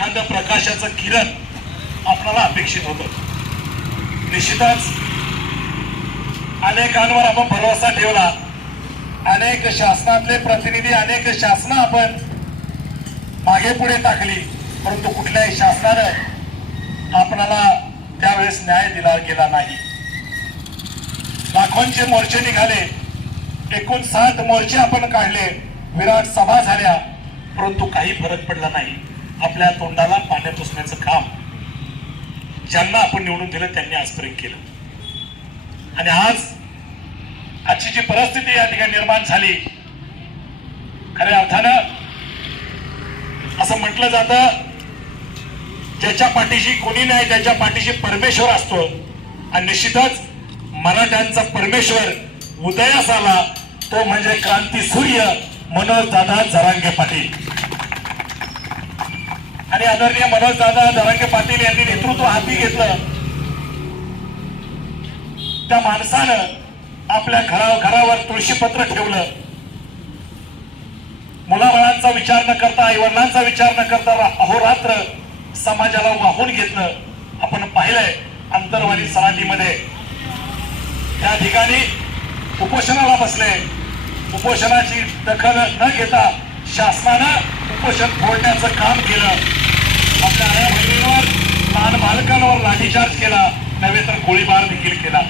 एखादं प्रकाशाचं किरण आपल्याला अपेक्षित होतं। निश्चितच अनेकांवर आपण भरोसा ठेवला, अनेक शासनातले प्रतिनिधी, अनेक शासनं आपण मागे पुढे टाकली, परंतु कुठल्याही शासनानं आपल्याला त्यावेळेस न्याय दिला गेला नाही। लाखोंचे मोर्चे निघाले, 59 मोर्चे आपण काढले, विराट सभा झाल्या, परंतु काही फरक पडला नाही। आपल्या तोंडाला पाणी पुसण्याचं काम ज्यांना आपण निवडून दिलं त्यांनी आजपर्यंत केलं। आणि आजची जी परिस्थिती या ठिकाणी निर्माण झाली, खऱ्या अर्थानं असं म्हटलं जातं, ज्याच्या पाठीशी कोणी नाही त्याच्या पाठीशी परमेश्वर असतो। आणि निश्चितच मराठ्यांचा परमेश्वर उदयास आला, तो म्हणजे क्रांती सूर्य मनोजदादा जरांगे पाटील। आणि आदरणीय मनोजदादा जरांगे पाटील यांनी नेतृत्व हाती घेतलं। त्या माणसानं आपल्या घरावर तुळशीपत्र ठेवलं, मुलाबाळांचा विचार न करता, आईवडिलांचा विचार न करता अहोरात्र समाजाला वाहून घेतलं। आपण पाहिलंय अंतरवाली सराटीमध्ये त्या ठिकाणी उपोषणाला बसले, उपोषणाची दखल न घेता शासनानं उपोषण फोडण्याचं काम केलं। आपल्या आया बहिणींवर, लहान बालकांवर लाठीचार्ज केला, नव्हे तर गोळीबार देखील केला।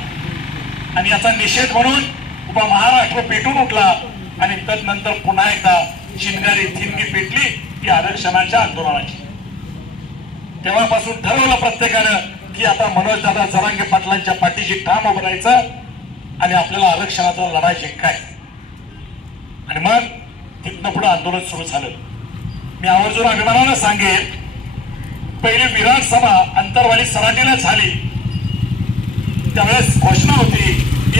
आणि याचा निषेध म्हणून उभा महाराष्ट्र पेटून उठला आणि तदनंतर पुन्हा एकदा चिनगारी थिनगी पेटली की आरक्षणाच्या आंदोलनाची। तेव्हापासून ठरवलं प्रत्येकानं की आता मनोजदादा जरांगे पाटलांच्या पाठीशी ठाम उभं राहायचं आणि आपल्याला आरक्षणाचा लढा जिंकायचा। आणि मग तिथनं पुढे आंदोलन सुरू झालं। मी आवर्जून अभिमानानं सांगेन, पहिली विराट सभा अंतरवाली सराटीला झाली, त्यावेळेस घोषणा होती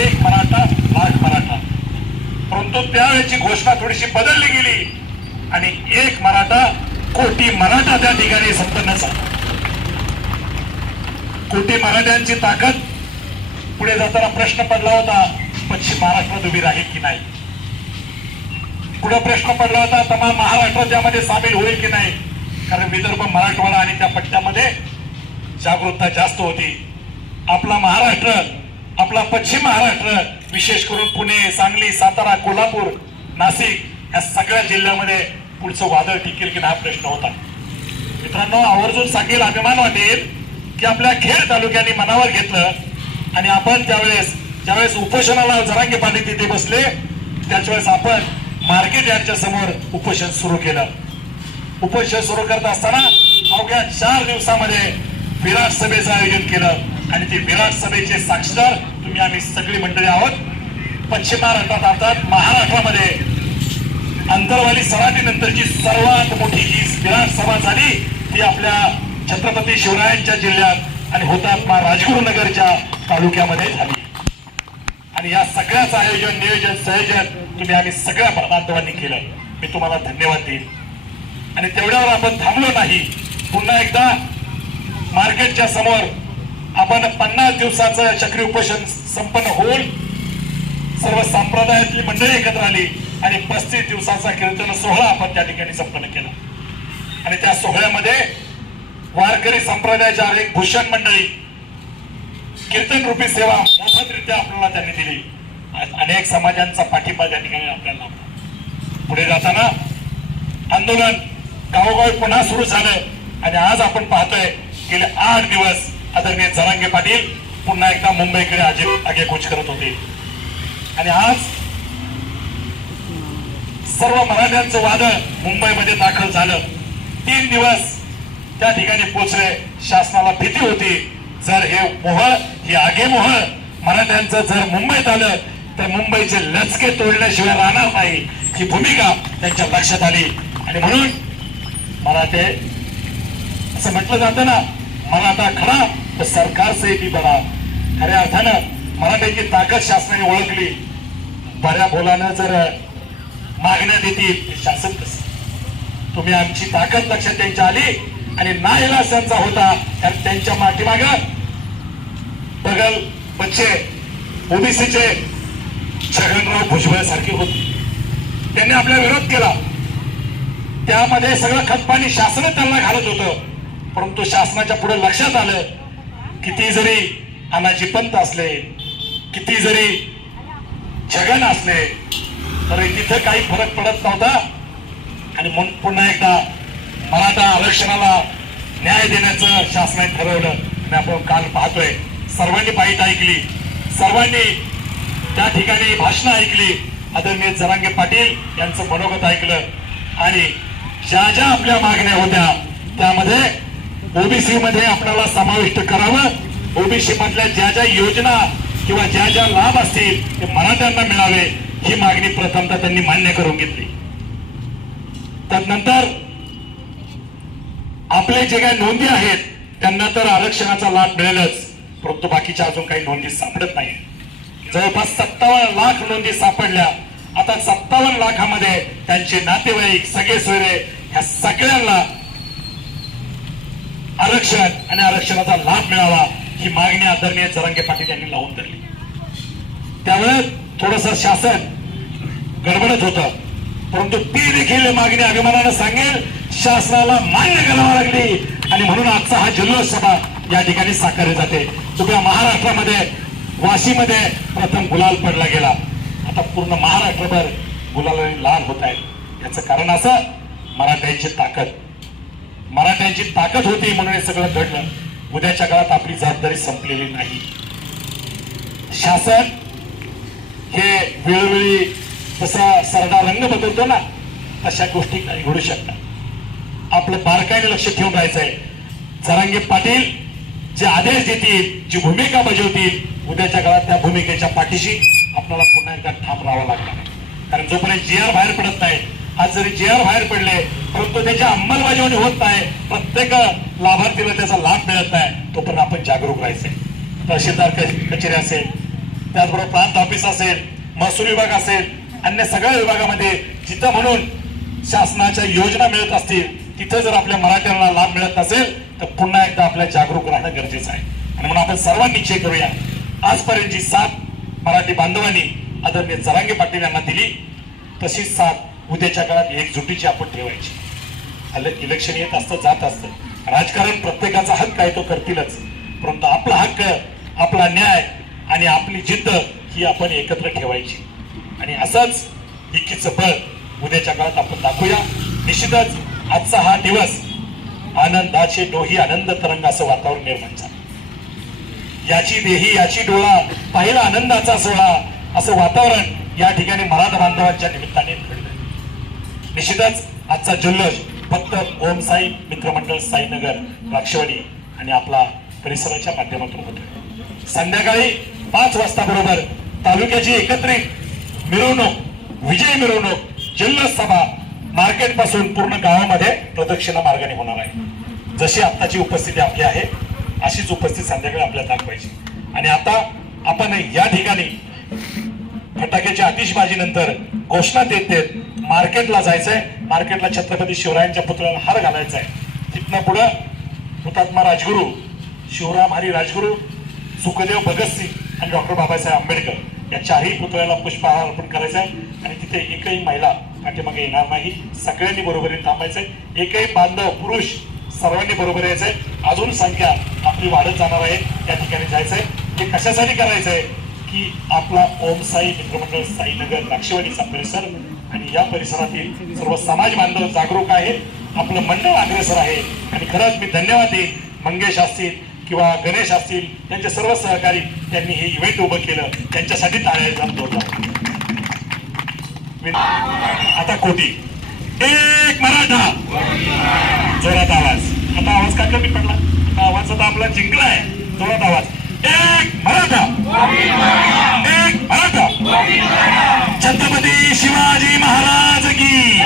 1 मराठा लाख मराठा, परंतु त्यावेळेची घोषणा थोडीशी बदलली गेली आणि 1 मराठा कोटी मराठा त्या ठिकाणी संपन्न झाला। कोटी मराठ्यांची ताकद पुढे जाताना प्रश्न पडला होता, पश्चिम महाराष्ट्रात उभी राहील की नाही। पुढे प्रश्न पडला होता, तमाम महाराष्ट्र त्यामध्ये सामील होईल की नाही, कारण विदर्भ, मराठवाडा आणि त्या पट्ट्यामध्ये जागरूकता जास्त होती। आपला महाराष्ट्र, आपला पश्चिम महाराष्ट्र, विशेष करून पुणे, सांगली, सातारा, कोल्हापूर, नाशिक या सगळ्या जिल्ह्यामध्ये पुढचं वादळ टिकेल की हा प्रश्न होता। मित्रांनो, आवर्जून सांगेल, अभिमान वाटेल की आपल्या खेड तालुक्याने मनावर घेतलं आणि आपण ज्यावेळेस उपोषणाला जरांगे पाटील तिथे बसले, त्याच वेळेस आपण मार्केट यार्डच्या समोर उपोषण सुरू केलं। उपोषण सुरू करत असताना अवघ्या 4 दिवसामध्ये विराट सभेचं आयोजन केलं आणि ते विराट सभेचे साक्षीदार तुम्ही आम्ही सगळी मंडळी आहोत। पश्चिम महाराष्ट्रात अर्थात महाराष्ट्रामध्ये अंतरवाली सराटी नंतरची सर्वात मोठी जी विराट सभा झाली ती आपल्या छत्रपती शिवरायांच्या जिल्ह्यात आणि हुतात्मा राजगुरुनगरच्या तालुक्यामध्ये झाली। आणि या सगळ्याचं आयोजन, नियोजन, संयोजन तुम्ही आम्ही सगळ्या बांधवांनी केलं। मी तुम्हाला धन्यवाद देईन। आणि तेवढ्यावर आपण थांबलो नाही, पुन्हा एकदा मार्केटच्या समोर आपण 50 दिवसाचं चक्री उपोषण संपन्न होऊन सर्व संप्रदायातली मंडळी एकत्र आली आणि 35 दिवसाचा कीर्तन सोहळा आपण त्या ठिकाणी संपन्न केला। आणि त्या सोहळ्यामध्ये वारकरी संप्रदायाच्या अनेक भूषण मंडळी कीर्तन रूपी सेवा मोफतरित्या आपल्याला त्यांनी दिली। अनेक समाजांचा पाठिंबा त्या ठिकाणी आपल्याला लाभला। पुढे जाताना आंदोलन गावोगावी पुन्हा सुरू झालं आणि आज आपण पाहतोय गेले 8 दिवस आदरणीय जरांगे पाटील पुन्हा एकदा मुंबईकडे आगेकूच करत होते। आणि आज सर्व मराठ्यांचं वादळ मुंबईमध्ये दाखल झालं। 3 दिवस त्या ठिकाणी पोहोचले। शासनाला भीती होती, जर ही आगेमोहळ मराठ्यांचं जर मुंबईत आलं तर मुंबईचे लचके तोडल्याशिवाय राहणार नाही, ही भूमिका त्यांच्या लक्षात आली। आणि म्हणून मराठे असं म्हटलं जातं ना, मराठा खडा तर सरकार से भी बडा। खऱ्या अर्थानं मराठ्याची ताकद शासनाने ओळखली। बऱ्या बोलानं जर मागण्यात येतील शासन कसं, तुम्ही आमची ताकद लक्षात त्यांची आली आणि नाईलाज त्यांचा होता, कारण त्यांच्या पाठीमाग बगल बच्चे ओबीसीचे छगनराव भुजबळ सारखे होते। त्यांनी आपला विरोध केला त्यामध्ये सगळं खतपाणी शासन त्यांना घालत होतं. परंतु शासनाच्या पुढे लक्षात आलं, किती जरी अनाजी पंत असले, किती जरी जगन असले, तरी तिथं काही फरक पडत नव्हता. आणि म्हणून पुन्हा एकदा मराठा आरक्षणाला न्याय देण्याचं शासनाने ठरवलं. आणि आपण काल पाहतोय, सर्वांनी बाईट ऐकली, सर्वांनी त्या ठिकाणी भाषणं ऐकली, आदरणीय जरांगे पाटील यांचं मनोगत ऐकलं. आणि ज्या ज्या आपल्या मागण्या होत्या त्यामध्ये ओबीसी मध्ये आपल्याला समाविष्ट करावं, ओबीसी मधल्या ज्या ज्या योजना किंवा ज्या ज्या लाभ असतील ते मराठ्यांना मिळावे, ही मागणी प्रथमतः त्यांनी मान्य करून घेतली. त्यानंतर आपले जे काही नोंदी आहेत त्यांना तर आरक्षणाचा लाभ मिळेलच, परंतु बाकीच्या अजून काही नोंदी सापडत नाही. जवळपास 57 लाख नोंदी सापडल्या. आता 57 लाखामध्ये त्यांचे नातेवाईक, सगळे सोयरे, ह्या सगळ्यांना आरक्षण आणि आरक्षणाचा लाभ मिळावा, ही मागणी आदरणीय जरांगे पाटील यांनी लावून धरली. त्यावेळेस थोडस शासन गडबडत होतं, परंतु ती देखील मागणी अभिमानानं सांगेल शासनाला मान्य करावी लागली. आणि म्हणून आजचा हा जल्लोष सभा या ठिकाणी साकारली जाते. तुम्ही महाराष्ट्रामध्ये वाशीमध्ये प्रथम गुलाल पडला गेला, आता पूर्ण महाराष्ट्रभर गुलालाने लाल होत आहे. याचं कारण असं, मराठ्यांची ताकद होती म्हणून हे सगळं घडलं. उद्याच्या काळात आपली जबाबदारी संपलेली नाही. शासन हे वेळोवेळी जसा सरडा रंग बदलतो ना, तशा गोष्टी काही घडू शकतात. आपलं बारकाईने लक्ष ठेवून राहायचंय. जरांगे पाटील जे आदेश देतील, जी भूमिका बजावतील, उद्याच्या काळात त्या भूमिकेच्या पाठीशी आपल्याला पुन्हा एकदा ठाम राहावं लागणार. कारण जोपर्यंत जीआर बाहेर पडत नाही, आज जरी जीआर बाहेर पडले परंतु त्याची अंमलबजावणी होत नाही, प्रत्येक लाभार्थीला त्याचा लाभ मिळत नाही, तोपर्यंत आपण जागरूक राहायचे. तहसीलदार कचेरी असेल, त्याचबरोबर प्रांत ऑफिस असेल, महसूल विभाग असेल, अन्य सगळ्या विभागामध्ये जिथं म्हणून शासनाच्या योजना मिळत असतील, तिथं जर आपल्या मराठ्यांना लाभ मिळत नसेल तर पुन्हा एकदा आपल्या जागरूक राहणं गरजेचं आहे. आणि म्हणून आपण सर्वांनी निश्चय करूया, आजपर्यंत जी साथ मराठी बांधवांनी आदरणीय जरांगे पाटील यांना दिली, तशीच साथ उद्याच्या काळात एकजुटीची आपण ठेवायची. इलेक्शन येत असतं, जात असतं, राजकारण प्रत्येकाचा हक्क आहे, तो करतीलच, परंतु आपला हक्क, आपला न्याय आणि आपली जिद्द ही आपण एकत्र ठेवायची. आणि असंच एकीचं बळ उद्याच्या काळात आपण दाखवूया. निश्चितच आजचा हा दिवस आनंदाचे डोही आनंद तरंग असं वातावरण निर्माण झालं. याची देही याची डोळा पाहिला आनंदाचा सोहळा असं वातावरण या ठिकाणी मराठा बांधवांच्या निमित्ताने घडलं. निश्चितच आजचा जल्लोष फक्त ओम साई मित्रमंडळ साईनगर, राक्षवाडी आणि आपला परिसराच्या माध्यमातून होतो. संध्याकाळी 5 वाजता बरोबर तालुक्याची एकत्रित मिरवणूक, विजय मिरवणूक, जल्लोष सभा मार्केट पासून पूर्ण गावामध्ये प्रदक्षिणा मार्गाने होणार आहे. जशी आत्ताची उपस्थिती आपली आहे अशीच उपस्थिती संध्याकाळी आपल्याला दाखवायची. आणि आता आपण या ठिकाणी फटाक्याच्या आतिषबाजी नंतर घोषणा देत मार्केटला जायचंय. मार्केटला छत्रपती शिवरायांच्या पुतळ्याला हार घालायचा आहे. तिथनं पुढं हुतात्मा राजगुरू शिवराम हरी राजगुरू, सुखदेव भगतसिंग आणि डॉक्टर बाबासाहेब आंबेडकर या 4ही पुतळ्याला पुष्पहार अर्पण करायचं आहे. आणि तिथे एकही महिला पाठीमागे येणार नाही, सगळ्यांनी बरोबरीने थांबायचंय. एकही बांधव पुरुष सर्वांनी बरोबर यायचंय. अजून संख्या आपली वाढत जाणार आहे, त्या ठिकाणी जायचंय. हे कशासाठी करायचंय की आपला ओम साई मित्रमंडळ साईनगर राक्षवाडीचा परिसर आणि या परिसरातील सर्व समाज बांधव जागरूक आहे, आपलं मंडळ अग्रेसर आहे. आणि खरंच मी धन्यवाद देईन मंगेश असतील किंवा गणेश असतील, त्यांचे सर्व सहकारी, त्यांनी हे इव्हेंट उभं केलं, त्यांच्यासाठी टाळ्या जोरदार. आता कोटी एक मराठा, जोरात आवाज. आता आवाज का कमी पडला? आता आवाज आता आपला जिंकला आहे, जोरात आवाज. एक मराठा, एक मराठा. छत्रपती शिवाजी महाराज की